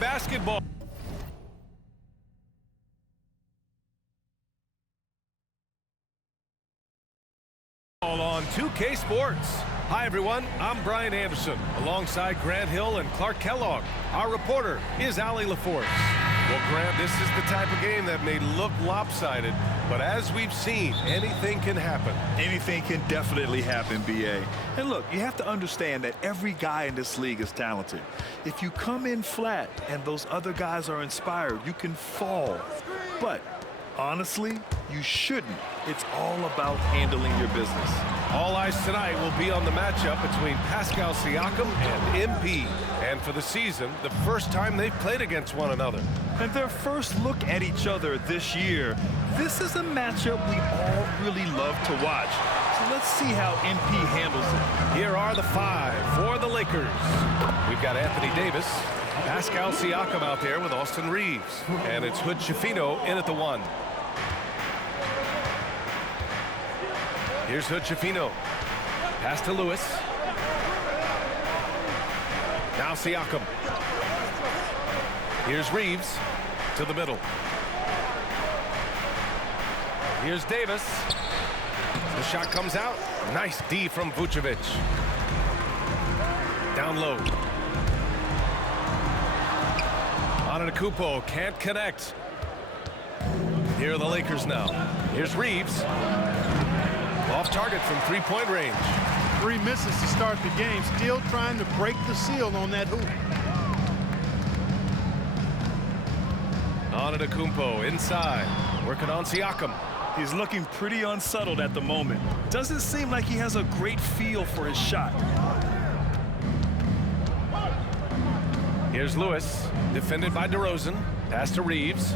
basketball on 2K Sports. Hi everyone, I'm Brian Anderson alongside Grant Hill and Clark Kellogg. Our reporter is Allie LaForce. Well, Grant, this is the type of game that may look lopsided, but as we've seen, anything can happen. Anything can definitely happen, B.A. And look, you have to understand that every guy in this league is talented. If you come in flat and those other guys are inspired, you can fall. But honestly, you shouldn't. It's all about handling your business. All eyes tonight will be on the matchup between Pascal Siakam and MP. And for the season, the first time they've played against one another. And their first look at each other this year. This is a matchup we all really love to watch. So let's see how MP handles it. Here are the five for the Lakers. We've got Anthony Davis, Pascal Siakam out there with Austin Reeves. And it's Hood Schifino in at the one. Here's Hood Schifino. Pass to Lewis. Now Siakam. Here's Reeves to the middle. Here's Davis. The shot comes out. Nice D from Vucevic. Down low. Antetkopmo can't connect. Here are the Lakers now. Here's Reeves. Off target from three-point range. 3 misses to start the game. Still trying to break the seal on that hoop. Antetkopmo inside. Working on Siakam. He's looking pretty unsettled at the moment. Doesn't seem like he has a great feel for his shot. Here's Lewis. Defended by DeRozan. Pass to Reeves.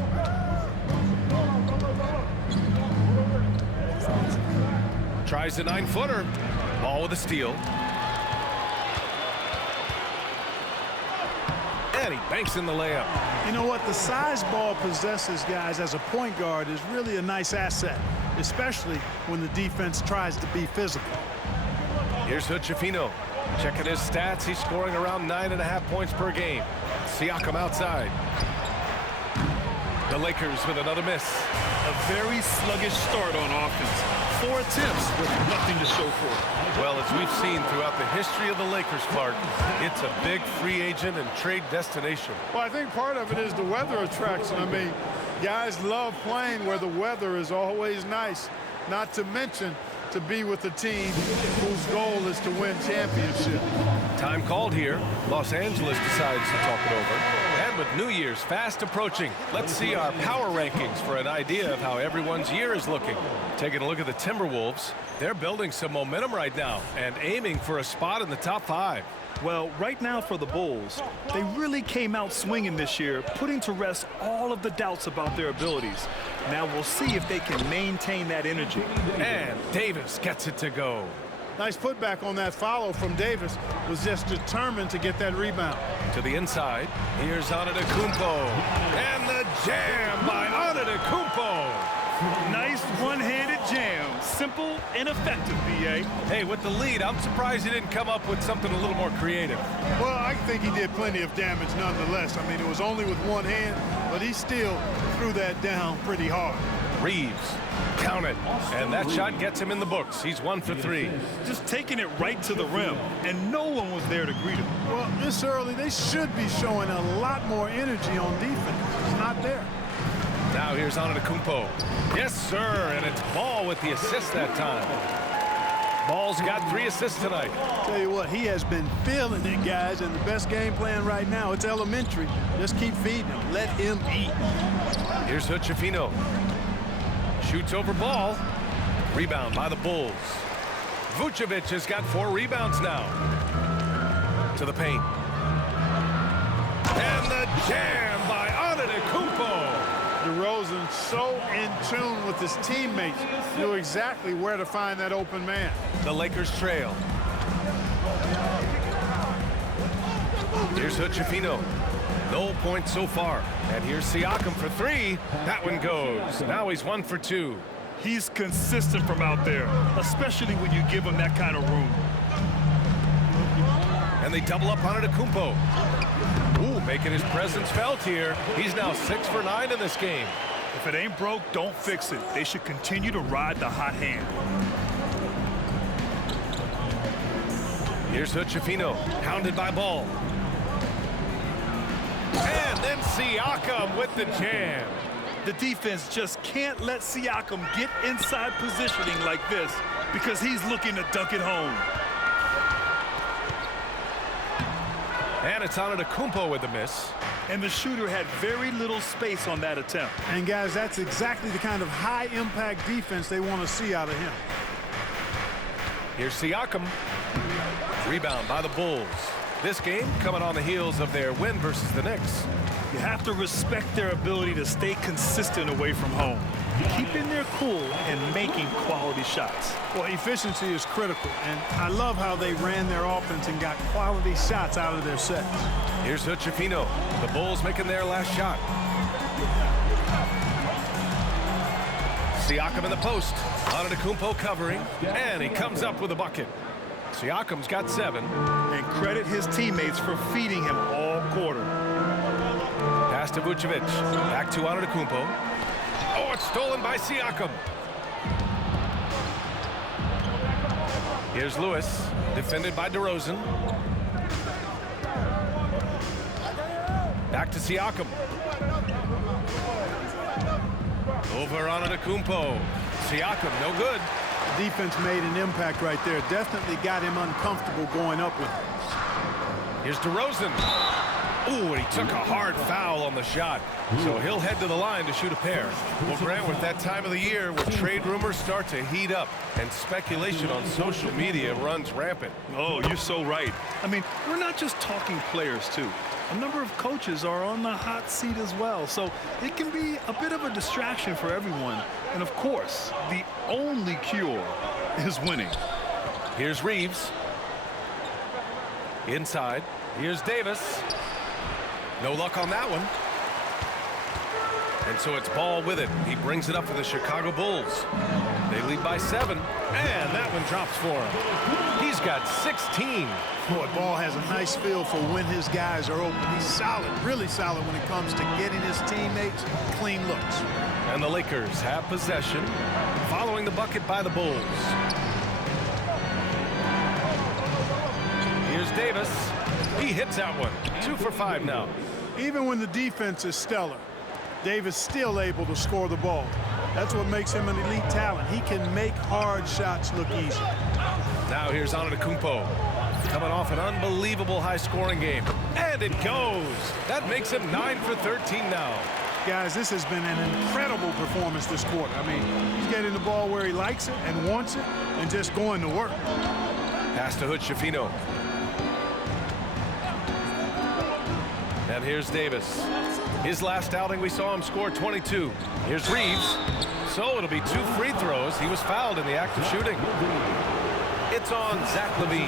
Tries the 9-footer. Ball with a steal. And he banks in the layup. You know what? The size ball possesses, guys, as a point guard is really a nice asset, especially when the defense tries to be physical. Here's Hood Schifino. Checking his stats. He's scoring around 9.5 points per game. Siakam outside. The Lakers with another miss. A very sluggish start on offense. 4 attempts with nothing to show for it. Well, as we've seen throughout the history of the Lakers, Clark, it's a big free agent and trade destination. Well, I think part of it is the weather attraction. I mean, guys love playing where the weather is always nice, not to mention to be with a team whose goal is to win championship. Time called here. Los Angeles decides to talk it over. And with New Year's fast approaching, let's see our power rankings for an idea of how everyone's year is looking. Taking a look at the Timberwolves, they're building some momentum right now and aiming for a spot in the top 5. Well, right now for the Bulls, they really came out swinging this year, putting to rest all of the doubts about their abilities. Now we'll see if they can maintain that energy. And Davis gets it to go. Nice putback on that follow from Davis. Was just determined to get that rebound. To the inside, here's Antetkopmo. And the jam by Antetkopmo. Nice one-handed jam. Simple and effective, B.A. Hey, with the lead, I'm surprised he didn't come up with something a little more creative. Well, I think he did plenty of damage nonetheless. I mean, it was only with one hand, but he still threw that down pretty hard. Reeves, count it, and that shot gets him in the books. He's 1 for 3. Just taking it right to the rim, and no one was there to greet him. Well, this early, they should be showing a lot more energy on defense. It's not there. Now here's Antetkopmo. Yes, sir, and it's Ball with the assist that time. Ball's got 3 assists tonight. Tell you what, he has been feeling it, guys, and the best game plan right now, it's elementary. Just keep feeding him. Let him eat. Here's Hood Schifino. Shoots over Ball. Rebound by the Bulls. Vucevic has got 4 rebounds now. To the paint. And the jam by Antetkopmo. DeRozan so in tune with his teammates, knew exactly where to find that open man. The Lakers trail. Here's Hood Schifino. No points so far. And here's Siakam for 3. That one goes. Now he's 1 for 2. He's consistent from out there, especially when you give him that kind of room. And they double up on Antetkopmo. Ooh, making his presence felt here. He's now 6 for 9 in this game. If it ain't broke, don't fix it. They should continue to ride the hot hand. Here's Hood-Schifino, hounded by Ball. And then Siakam with the jam. The defense just can't let Siakam get inside positioning like this because he's looking to dunk it home. And it's Antetkopmo with the miss. And the shooter had very little space on that attempt. And guys, that's exactly the kind of high-impact defense they want to see out of him. Here's Siakam. Rebound by the Bulls. This game coming on the heels of their win versus the Knicks. You have to respect their ability to stay consistent away from home, keeping their cool and making quality shots. Well, efficiency is critical, and I love how they ran their offense and got quality shots out of their sets. Here's Hood-Schifino. The Bulls making their last shot. Siakam in the post. Antetkopmo covering, and he comes up with a bucket. Siakam's got 7. And credit his teammates for feeding him all quarter. Pass to Vucevic. Back to Antetkopmo. Oh, it's stolen by Siakam. Here's Lewis, defended by DeRozan. Back to Siakam. Over Antetkopmo. Siakam, no good. Defense made an impact right there. Definitely got him uncomfortable going up with it. Here's DeRozan. Ooh, and he took a hard foul on the shot. So he'll head to the line to shoot a pair. Well, Grant, we're at that time of the year where trade rumors start to heat up and speculation on social media runs rampant. Oh, you're so right. I mean, we're not just talking players, too. A number of coaches are on the hot seat as well, so it can be a bit of a distraction for everyone. And, of course, the only cure is winning. Here's Reeves. Inside. Here's Davis. No luck on that one. And so it's Ball with it. He brings it up for the Chicago Bulls. They lead by 7, and that one drops for him. He's got 16. Boy, Ball has a nice feel for when his guys are open. He's solid, really solid when it comes to getting his teammates clean looks. And the Lakers have possession following the bucket by the Bulls. Here's Davis. He hits that one. 2 for 5 now. Even when the defense is stellar, Davis still able to score the ball. That's what makes him an elite talent. He can make hard shots look easy. Now here's Antetkopmo, coming off an unbelievable high-scoring game. And it goes. That makes him 9 for 13 now. Guys, this has been an incredible performance this quarter. I mean, he's getting the ball where he likes it and wants it and just going to work. Pass to Hood-Schifino. And here's Davis. His last outing, we saw him score 22. Here's Reeves. So it'll be 2 free throws. He was fouled in the act of shooting. It's on Zach LaVine.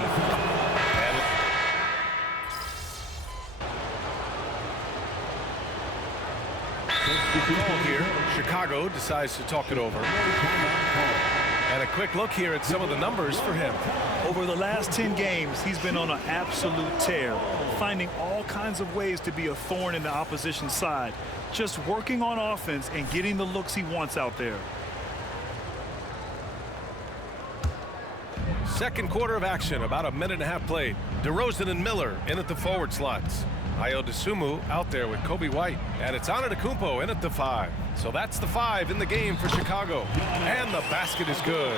Ball here. Chicago decides to talk it over. And a quick look here at some of the numbers for him. Over the last 10 games, he's been on an absolute tear, finding all kinds of ways to be a thorn in the opposition's side, just working on offense and getting the looks he wants out there. Second quarter of action, about a minute and a half played. DeRozan and Miller in at the forward slots. Ayo Dosunmu out there with Kobe White. And it's Antetkopmo in at the 5. So that's the 5 in the game for Chicago. And the basket is good.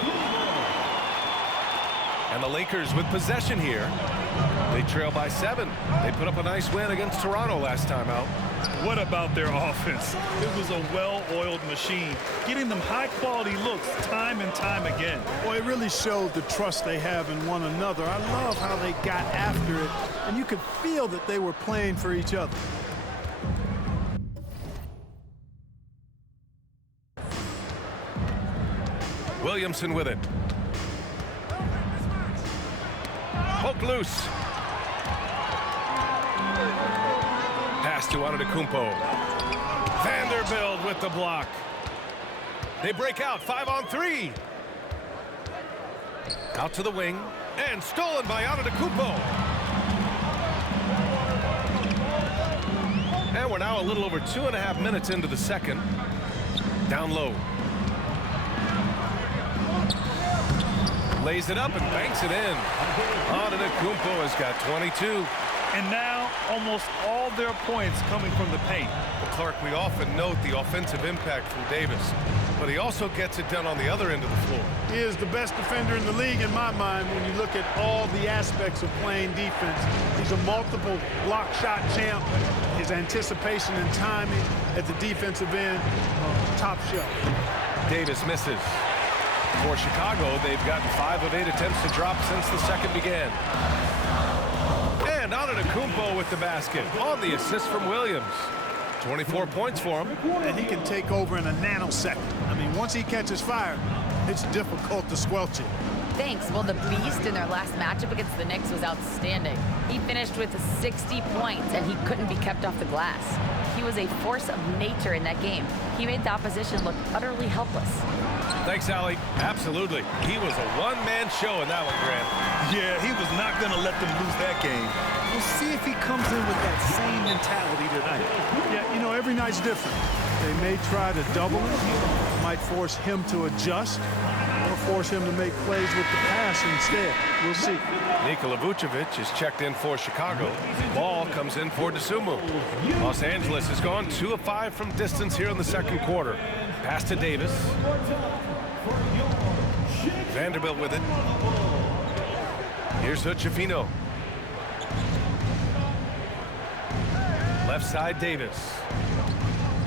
And the Lakers with possession here. They trail by 7. They put up a nice win against Toronto last time out. What about their offense? It was a well-oiled machine, getting them high-quality looks time and time again. Well, it really showed the trust they have in one another. I love how they got after it, and you could feel that they were playing for each other. Williamson with it. Poke loose. Pass to Antetkopmo. Vanderbilt with the block. They break out 5-on-3. Out to the wing and stolen by Antetkopmo. we're now a little over 2.5 minutes into the second. Down low. Lays it up and banks it in. Antetkopmo has got 22. And now almost all their points coming from the paint. Well, Clark, we often note the offensive impact from Davis, but he also gets it done on the other end of the floor. He is the best defender in the league in my mind when you look at all the aspects of playing defense. He's a multiple block shot champ. His anticipation and timing at the defensive end, top shelf. Davis misses. For Chicago, they've gotten 5 of 8 attempts to drop since the second began. And Antetkopmo with the basket on the assist from Williams. 24 points for him. And he can take over in a nanosecond. I mean, once he catches fire, it's difficult to squelch it. Thanks. Well, the Beast in their last matchup against the Knicks was outstanding. He finished with 60 points, and he couldn't be kept off the glass. He was a force of nature in that game. He made the opposition look utterly helpless. Thanks, Allie. Absolutely. He was a one-man show in that one, Grant. Yeah, he was not going to let them lose that game. We'll see if he comes in with that same mentality tonight. Yeah, you know, every night's different. They may try to double him, might force him to adjust, or force him to make plays with the pass instead. We'll see. Nikola Vucevic is checked in for Chicago. Ball comes in for Dosunmu. Los Angeles has gone 2 of 5 from distance here in the second quarter. Pass to Davis. Vanderbilt with it. Here's Hood-Schifino. Left side, Davis.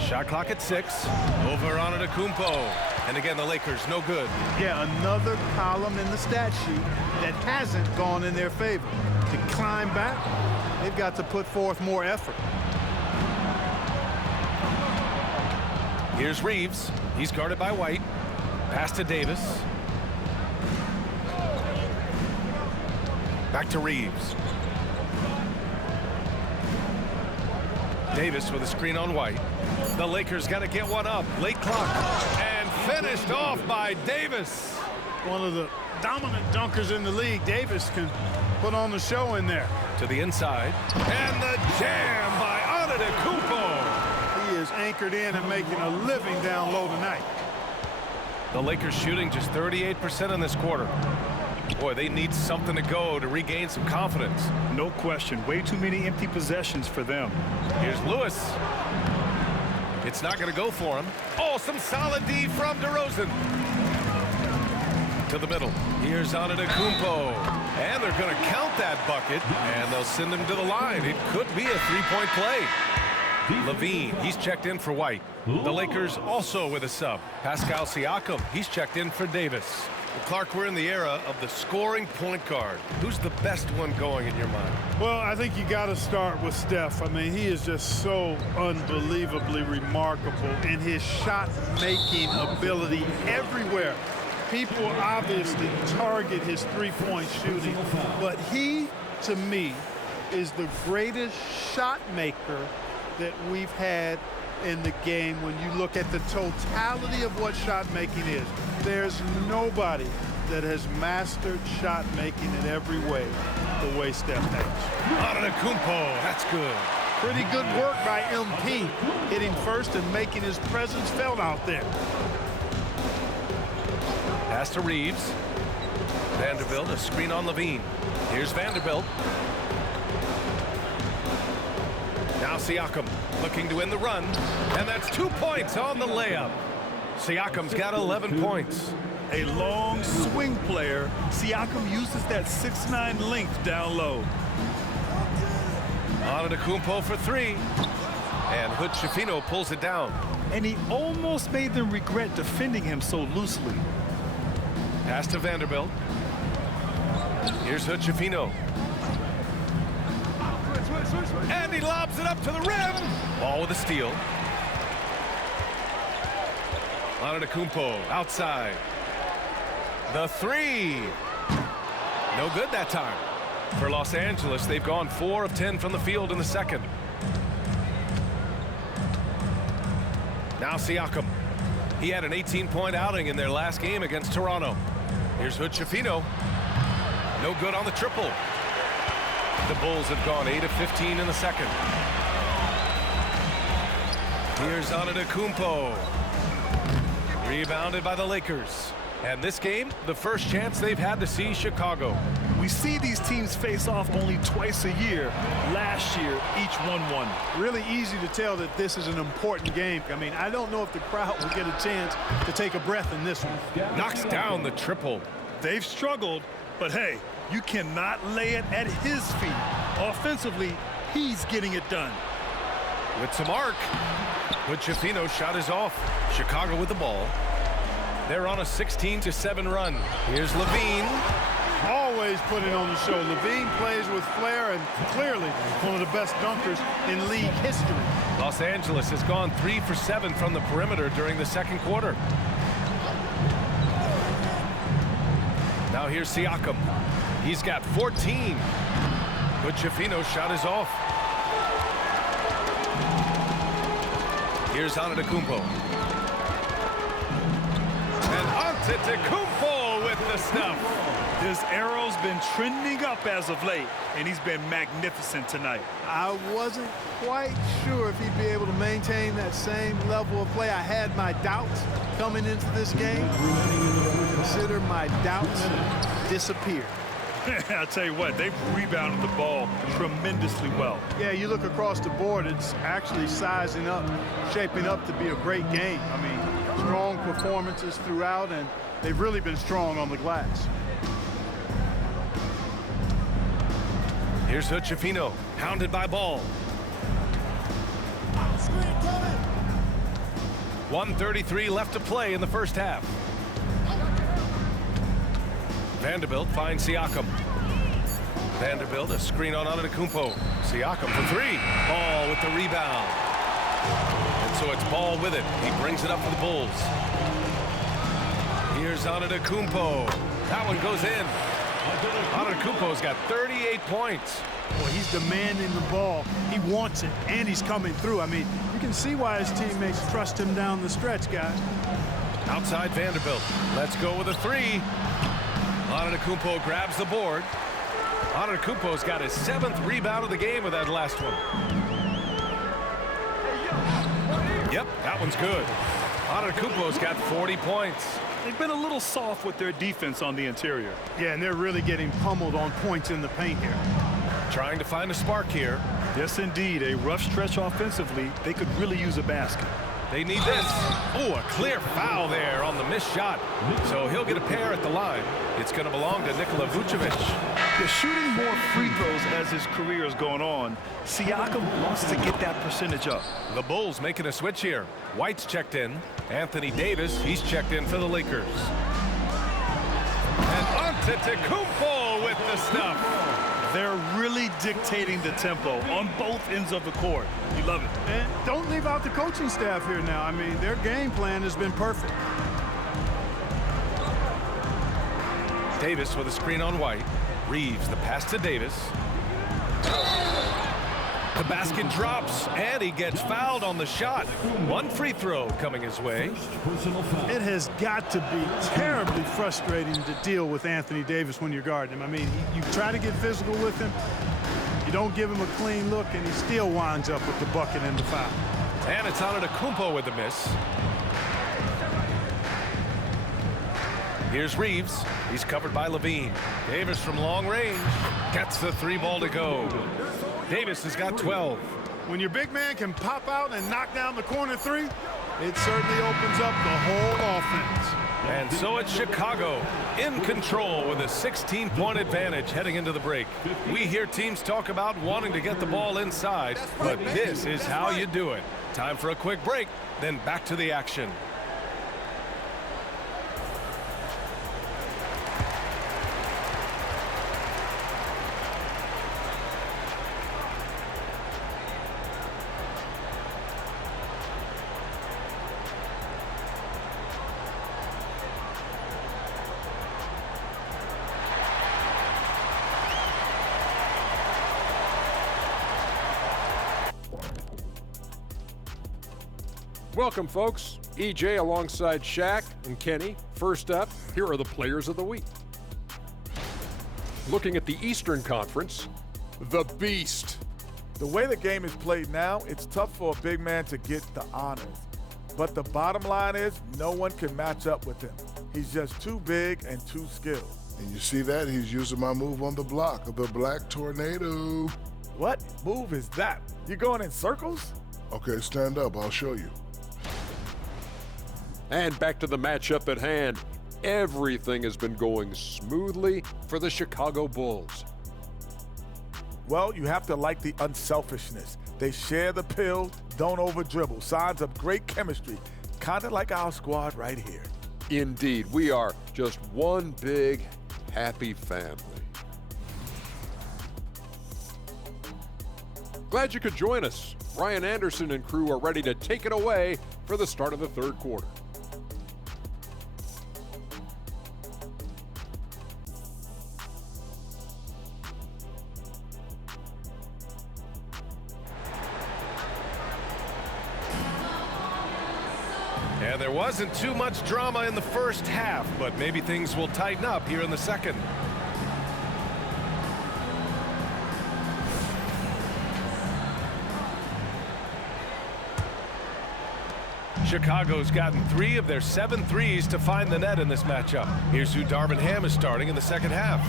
Shot clock at 6. Over Antetkopmo. And again, the Lakers, no good. Yeah, another column in the stat sheet that hasn't gone in their favor. To climb back, they've got to put forth more effort. Here's Reeves. He's guarded by White. Pass to Davis. Back to Reeves. Davis with a screen on White. The Lakers got to get one up. Late clock. And finished off by Davis. One of the dominant dunkers in the league. Davis can put on the show in there. To the inside. And the jam by Antetkopmo. He is anchored in and making a living down low tonight. The Lakers shooting just 38% in this quarter. Boy, they need something to go to regain some confidence. No question. Way too many empty possessions for them. Here's Lewis. It's not going to go for him. Oh, some solid D from DeRozan. To the middle. Here's Antetkopmo. And they're going to count that bucket. And they'll send him to the line. It could be a three-point play. Levine, he's checked in for White. The Lakers also with a sub. Pascal Siakam, he's checked in for Davis. Well, Clark, we're in the era of the scoring point guard. Who's the best one going in your mind? Well, I think you got to start with Steph. I mean, he is just so unbelievably remarkable in his shot-making ability everywhere. People obviously target his three-point shooting, but he, to me, is the greatest shot maker that we've had in the game when you look at the totality of what shot making is. There's nobody that has mastered shot making in every way the way Steph has. Antetkopmo, that's good. Pretty good work by MP, hitting first and making his presence felt out there. Pass to Reeves. Vanderbilt, a screen on Levine. Here's Vanderbilt. Now Siakam looking to win the run. And that's 2 points on the layup. Siakam's got 11 points. A long swing player. Siakam uses that 6'9" length down low. Antetkopmo for 3. And Hood-Schifino pulls it down. And he almost made them regret defending him so loosely. Pass to Vanderbilt. Here's Hood-Schifino. And he lobs it up to the rim. Ball with a steal. Antetkopmo outside. The 3. No good that time. For Los Angeles, they've gone 4 of 10 from the field in the second. Now Siakam. He had an 18-point outing in their last game against Toronto. Here's Hood-Schifino. No good on the triple. The Bulls have gone 8 of 15 in the second. Here's Antetkopmo. Rebounded by the Lakers. And this game, the first chance they've had to see Chicago. We see these teams face off only twice a year. Last year, each won. Really easy to tell that this is an important game. I mean, I don't know if the crowd will get a chance to take a breath in this one. Knocks down the triple. They've struggled, but hey, you cannot lay it at his feet. Offensively, he's getting it done. With some arc. Giannis shot is off. Chicago with the ball. They're on a 16-7 run. Here's Levine. Always putting on the show. Levine plays with flair and clearly one of the best dunkers in league history. Los Angeles has gone 3 for 7 from the perimeter during the second quarter. Now here's Siakam. He's got 14. But Giannis shot is off. Here's Antetkopmo. And Antetkopmo with the stuff. His arrow's been trending up as of late, and he's been magnificent tonight. I wasn't quite sure if he'd be able to maintain that same level of play. I had my doubts coming into this game. Consider my doubts disappear. I'll tell you what, they've rebounded the ball tremendously well. Yeah, you look across the board, it's actually sizing up, shaping up to be a great game. I mean, strong performances throughout, and they've really been strong on the glass. Here's Giannis, hounded by Ball. 1:33 left to play in the first half. Vanderbilt finds Siakam. Vanderbilt, a screen on Antetkopmo. Siakam for three. Ball with the rebound. And so it's Ball with it. He brings it up for the Bulls. Here's Antetkopmo. That one goes in. Antetkopmo's got 38 points. Boy, he's demanding the ball. He wants it, and he's coming through. I mean, you can see why his teammates trust him down the stretch, guys. Outside Vanderbilt. Let's go with a three. Antetkopmo grabs the board. Antetkopmo's got his 7th rebound of the game with that last one. Yep, that one's good. Antetkopmo's got 40 points. They've been a little soft with their defense on the interior. Yeah, and they're really getting pummeled on points in the paint here. Trying to find a spark here. Yes, indeed. A rough stretch offensively. They could really use a basket. They need this. Oh, a clear foul there on the missed shot. So he'll get a pair at the line. It's going to belong to Nikola Vucevic. He's shooting more free throws as his career is going on. Siakam wants to get that percentage up. The Bulls making a switch here. White's checked in. Anthony Davis, he's checked in for the Lakers. And Antetkopmo with the stuff. They're really dictating the tempo on both ends of the court. You love it. And don't leave out the coaching staff here now. I mean, their game plan has been perfect. Davis with a screen on White. Reeves the pass to Davis. The basket drops, and he gets fouled on the shot. One free throw coming his way. It has got to be terribly frustrating to deal with Anthony Davis when you're guarding him. I mean, you try to get physical with him, you don't give him a clean look, and he still winds up with the bucket and the foul. And it's Antetkopmo with the miss. Here's Reeves. He's covered by Levine. Davis from long range gets the 3-ball to go. Davis has got 12. When your big man can pop out and knock down the corner three, it certainly opens up the whole offense. And so it's Chicago in control with a 16-point advantage heading into the break. We hear teams talk about wanting to get the ball inside, but this is how you do it. Time for a quick break, then back to the action. Welcome, folks. EJ alongside Shaq and Kenny. First up, here are the players of the week. Looking at the Eastern Conference, the Beast, The way the game is played now, it's tough for a big man to get the honors. But the bottom line is no one can match up with him. He's just too big and too skilled. And you see that? He's using my move on the block of the Black Tornado. What move is that? You going in circles? Okay, stand up. I'll show you. And back to the matchup at hand. Everything has been going smoothly for the Chicago Bulls. Well, you have to like the unselfishness. They share the pill, don't over-dribble. Signs of great chemistry, kind of like our squad right here. Indeed, we are just one big, happy family. Glad you could join us. Brian Anderson and crew are ready to take it away for the start of the third quarter. And there wasn't too much drama in the first half, but maybe things will tighten up here in the second. Chicago's gotten 3 of their 7 threes to find the net in this matchup. Here's who Darvin Ham is starting in the second half.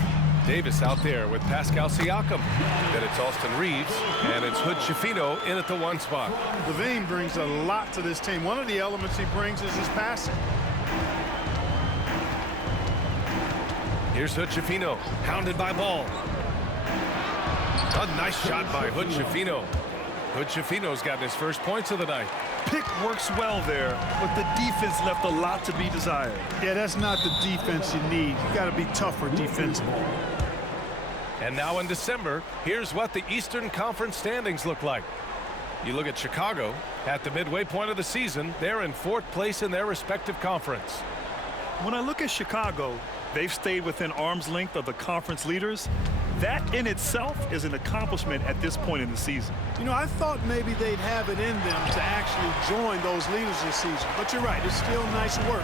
Davis out there with Pascal Siakam. Then it's Austin Reeves, and it's Hood Schifino in at the 1 spot. LaVine brings a lot to this team. One of the elements he brings is his passing. Here's Hood Schifino, hounded by Ball. A nice shot by Hood Schifino. Hood Schifino's gotten his first points of the night. Pick works well there, but the defense left a lot to be desired. Yeah, that's not the defense you need. You got to be tougher defensively. And now in December, here's what the Eastern Conference standings look like. You look at Chicago. At the midway point of the season, they're in 4th place in their respective conference. When I look at Chicago, they've stayed within arm's length of the conference leaders. That in itself is an accomplishment at this point in the season. You know, I thought maybe they'd have it in them to actually join those leaders this season. But you're right, it's still nice work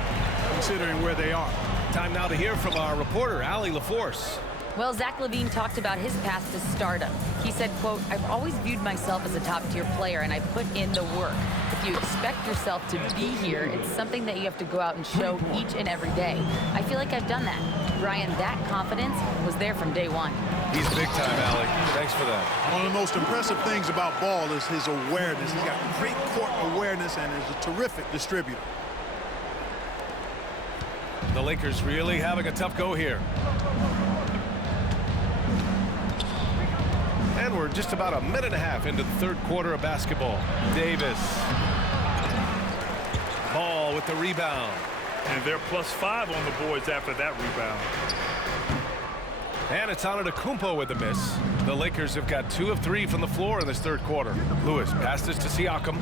considering where they are. Time now to hear from our reporter, Allie LaForce. Well, Zach LaVine talked about his path to stardom. He said, quote, "I've always viewed myself as a top-tier player, and I put in the work. If you expect yourself to be here, it's something that you have to go out and show each and every day. I feel like I've done that." Brian, that confidence was there from day one. He's big time, Allie. Thanks for that. One of the most impressive things about Ball is his awareness. He's got great court awareness and is a terrific distributor. The Lakers really having a tough go here. And we're just about a minute and a half into the third quarter of basketball. Davis. Ball with the rebound. And they're +5 on the boards after that rebound. And it's Antetkopmo with the miss. The Lakers have got 2 of 3 from the floor in this third quarter. Lewis passes to Siakam.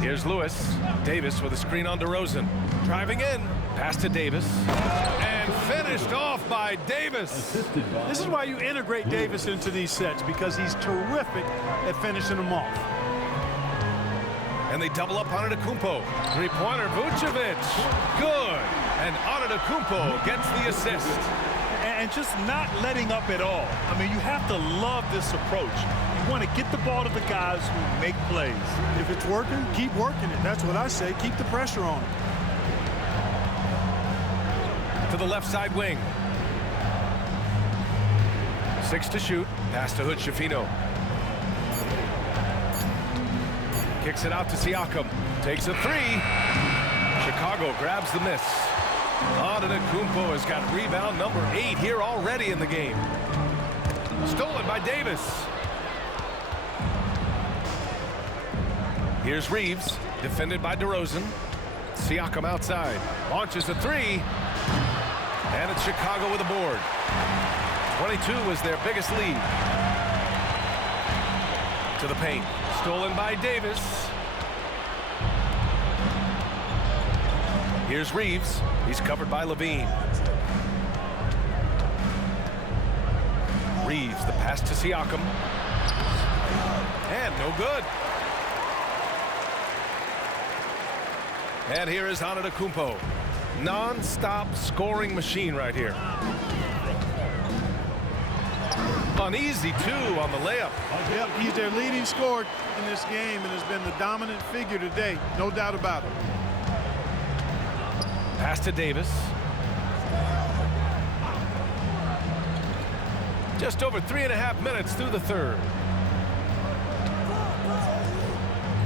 Here's Lewis. Davis with a screen on DeRozan. Driving in. Pass to Davis. And finished off by Davis. This is why you integrate Davis into these sets, because he's terrific at finishing them off. And they double up on Antetkopmo. Three-pointer, Vucevic. Good. And Antetkopmo gets the assist. And just not letting up at all. I mean, you have to love this approach. You want to get the ball to the guys who make plays. If it's working, keep working it. That's what I say. Keep the pressure on him. To the left side wing. 6 to shoot. Pass to Hood Schifino. Kicks it out to Siakam. Takes a 3. Chicago grabs the miss. Antetkopmo has got rebound number 8 here already in the game. Stolen by Davis. Here's Reeves. Defended by DeRozan. Siakam outside. Launches a 3. And it's Chicago with a board. 22 was their biggest lead. To the paint. Stolen by Davis. Here's Reeves. He's covered by LaVine. Reeves, the pass to Siakam. And no good. And here is Antetkopmo. Non-stop scoring machine right here. Uneasy, too, on the layup. Yep, he's their leading scorer in this game and has been the dominant figure today. No doubt about it. Pass to Davis. Just over 3.5 minutes through the third.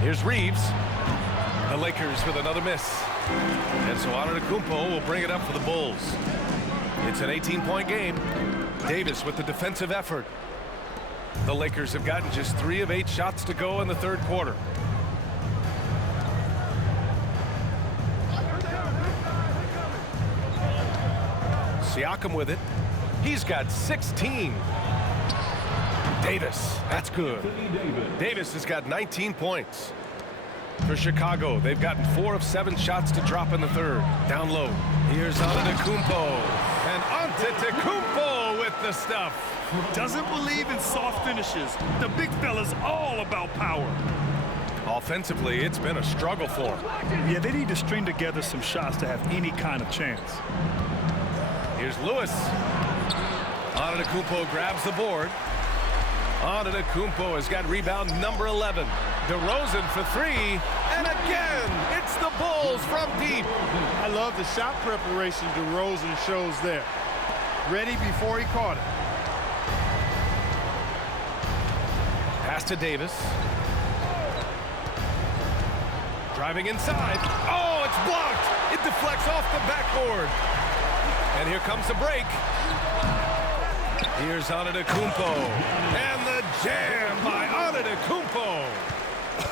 Here's Reeves. The Lakers with another miss. And so Antetkopmo will bring it up for the Bulls. It's an 18-point game. Davis with the defensive effort. The Lakers have gotten just 3 of 8 shots to go in the third quarter. Siakam with it. He's got 16. Davis, that's good. Davis has got 19 points. For Chicago, they've gotten 4 of 7 shots to drop in the third. Down low. Here's Antetkopmo. And Antetkopmo with the stuff. Doesn't believe in soft finishes. The big fella's all about power. Offensively, it's been a struggle for him. Yeah, they need to string together some shots to have any kind of chance. Here's Lewis. Antetkopmo grabs the board. Antetkopmo has got rebound number 11. DeRozan for 3. And again, it's the Bulls from deep. I love the shot preparation DeRozan shows there. Ready before he caught it. Pass to Davis. Driving inside. Oh, it's blocked. It deflects off the backboard. And here comes the break. Here's Antetkopmo. And the jam by Antetkopmo.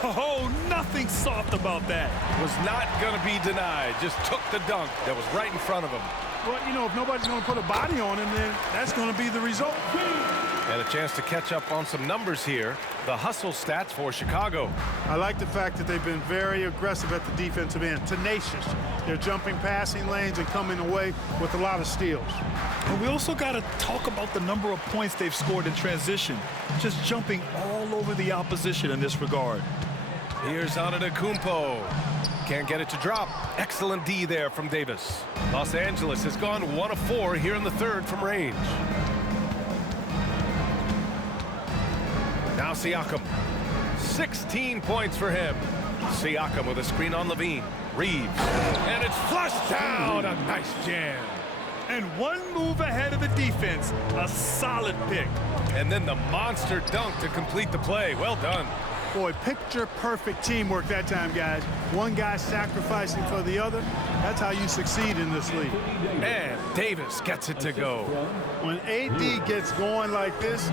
Oh, nothing soft about that. Was not going to be denied. Just took the dunk that was right in front of him. Well, you know, if nobody's going to put a body on him, then that's going to be the result. And a chance to catch up on some numbers here. The hustle stats for Chicago. I like the fact that they've been very aggressive at the defensive end. Tenacious. They're jumping passing lanes and coming away with a lot of steals. And we also got to talk about the number of points they've scored in transition. Just jumping all over the opposition in this regard. Here's Antetkopmo. Can't get it to drop. Excellent D there from Davis. Los Angeles has gone 1 of 4 here in the third from range. Now Siakam. 16 points for him. Siakam with a screen on Levine. Reeves. And it's flushed down. A nice jam. And one move ahead of the defense. A solid pick. And then the monster dunk to complete the play. Well done. Boy, picture-perfect teamwork that time, guys. One guy sacrificing for the other. That's how you succeed in this league. And Davis gets it to go. When AD gets going like this,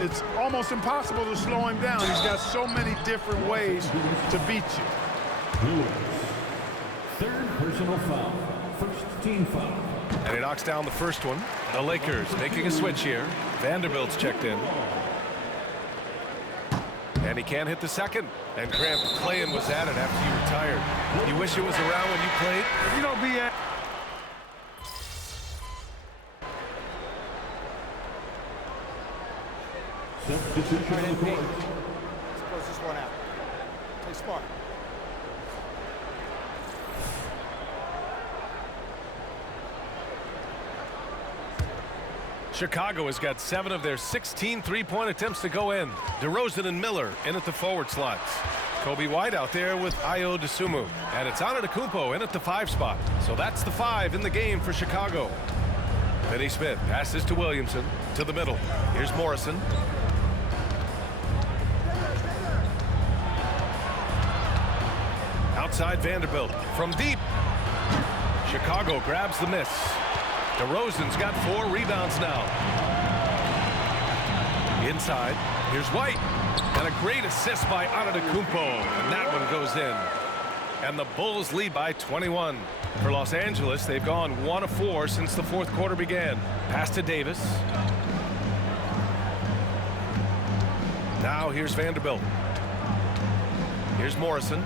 it's almost impossible to slow him down. He's got so many different ways to beat you. Third personal foul. First team foul. And he knocks down the first one. The Lakers making a switch here. Vanderbilt's checked in. And he can't hit the second. And Grant McClain was at it after you retired. You wish it was around when you played? You know, B.A. Substitution on the court. Let's close this one out. Play smart. Chicago has got 7 of their 16 three-point attempts to go in. DeRozan and Miller in at the forward slots. Kobe White out there with Ayo Dosunmu. And it's Antetkopmo in at the 5 spot. So that's the 5 in the game for Chicago. Finney Smith passes to Williamson to the middle. Here's Morrison. Outside Vanderbilt from deep. Chicago grabs the miss. DeRozan's got 4 rebounds now. Inside, here's White. And a great assist by Antetkopmo. And that one goes in. And the Bulls lead by 21. For Los Angeles, they've gone 1 of 4 since the fourth quarter began. Pass to Davis. Now here's Vanderbilt. Here's Morrison.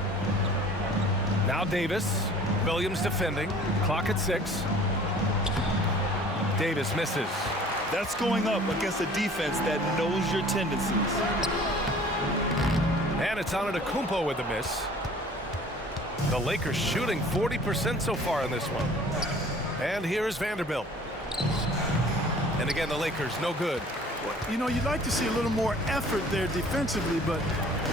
Now Davis. Williams defending. Clock at 6. Davis misses. That's going up against a defense that knows your tendencies. And it's Antetkopmo with the miss. The Lakers shooting 40% so far in this one. And here's Vanderbilt. And again, the Lakers no good. You know, you'd like to see a little more effort there defensively, but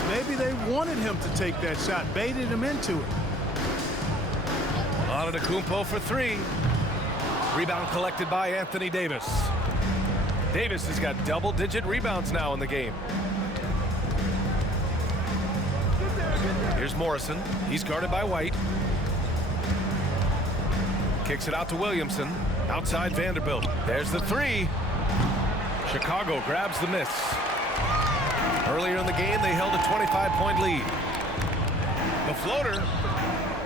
maybe they wanted him to take that shot, baited him into it. Antetkopmo for three. Rebound collected by Anthony Davis. Davis has got double-digit rebounds now in the game. Here's Morrison. He's guarded by White. Kicks it out to Williamson. Outside Vanderbilt. There's the three. Chicago grabs the miss. Earlier in the game, they held a 25-point lead. The floater.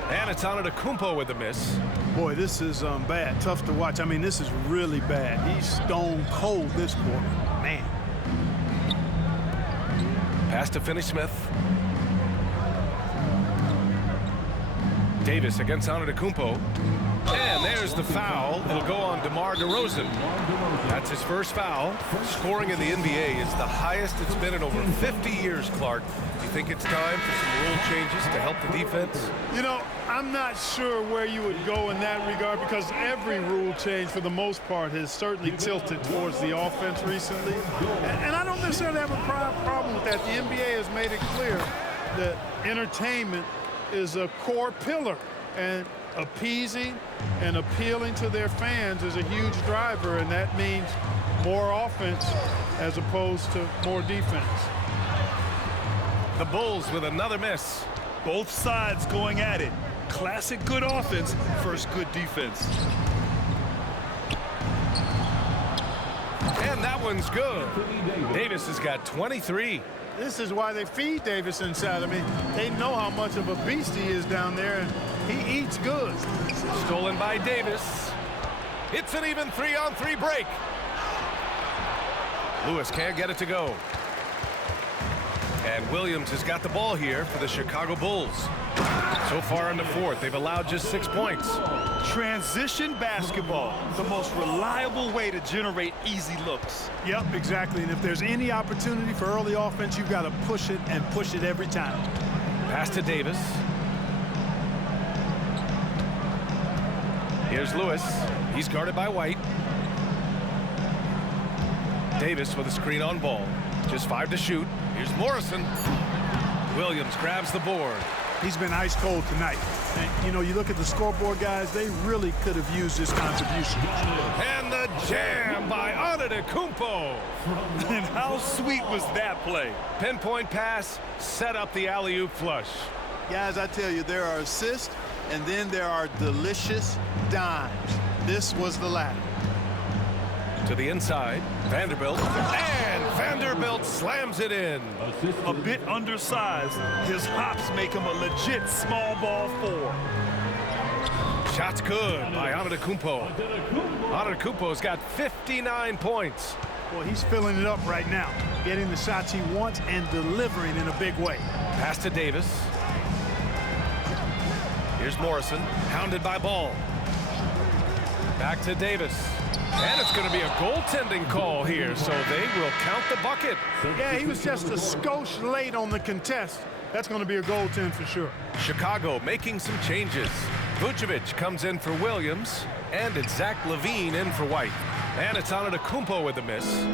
And it's Antetkopmo with the miss. Boy, this is bad. Tough to watch. I mean, this is really bad. He's stone cold this quarter. Man. Pass to Finney-Smith. Davis against Antetkopmo. And there's the foul. It'll go on DeMar DeRozan. That's his first foul. Scoring in the NBA is the highest it's been in over 50 years, Clark. Do you think it's time for some rule changes to help the defense? You know, I'm not sure where you would go in that regard because every rule change, for the most part, has certainly tilted towards the offense recently. And I don't necessarily have a problem with that. The NBA has made it clear that entertainment is a core pillar, and appeasing and appealing to their fans is a huge driver, and that means more offense as opposed to more defense. The Bulls with another miss. Both sides going at it. Classic good offense versus good defense. And that one's good. Davis has got 23. This is why they feed Davis inside. I mean, they know how much of a beast he is down there, and he eats good. Stolen by Davis. It's an even 3-on-3 break. Lewis can't get it to go. And Williams has got the ball here for the Chicago Bulls. So far in the fourth, they've allowed just 6 points. Transition basketball, the most reliable way to generate easy looks. Yep, exactly. And if there's any opportunity for early offense, you've got to push it and push it every time. Pass to Davis. Here's Lewis. He's guarded by White. Davis with a screen on ball. Just 5 to shoot. Here's Morrison. Williams grabs the board. He's been ice cold tonight. And, you know, you look at the scoreboard, guys, they really could have used this contribution. And the jam by Antetkopmo. And how sweet was that play? Pinpoint pass, set up the alley-oop flush. Guys, I tell you, there are assists, and then there are delicious dimes. This was the latter. To the inside, Vanderbilt, and Vanderbilt slams it in. A bit undersized, his hops make him a legit small ball 4. Shot's good by Antetkopmo. Antetkopmo's got 59 points. Well, he's filling it up right now, getting the shots he wants and delivering in a big way. Pass to Davis. Here's Morrison, hounded by Ball. Back to Davis. And it's going to be a goaltending call here, so they will count the bucket. Yeah, he was just a skosh late on the contest. That's going to be a goaltend for sure. Chicago making some changes. Vucevic comes in for Williams, and it's Zach LaVine in for White. And it's Antetkopmo with the miss.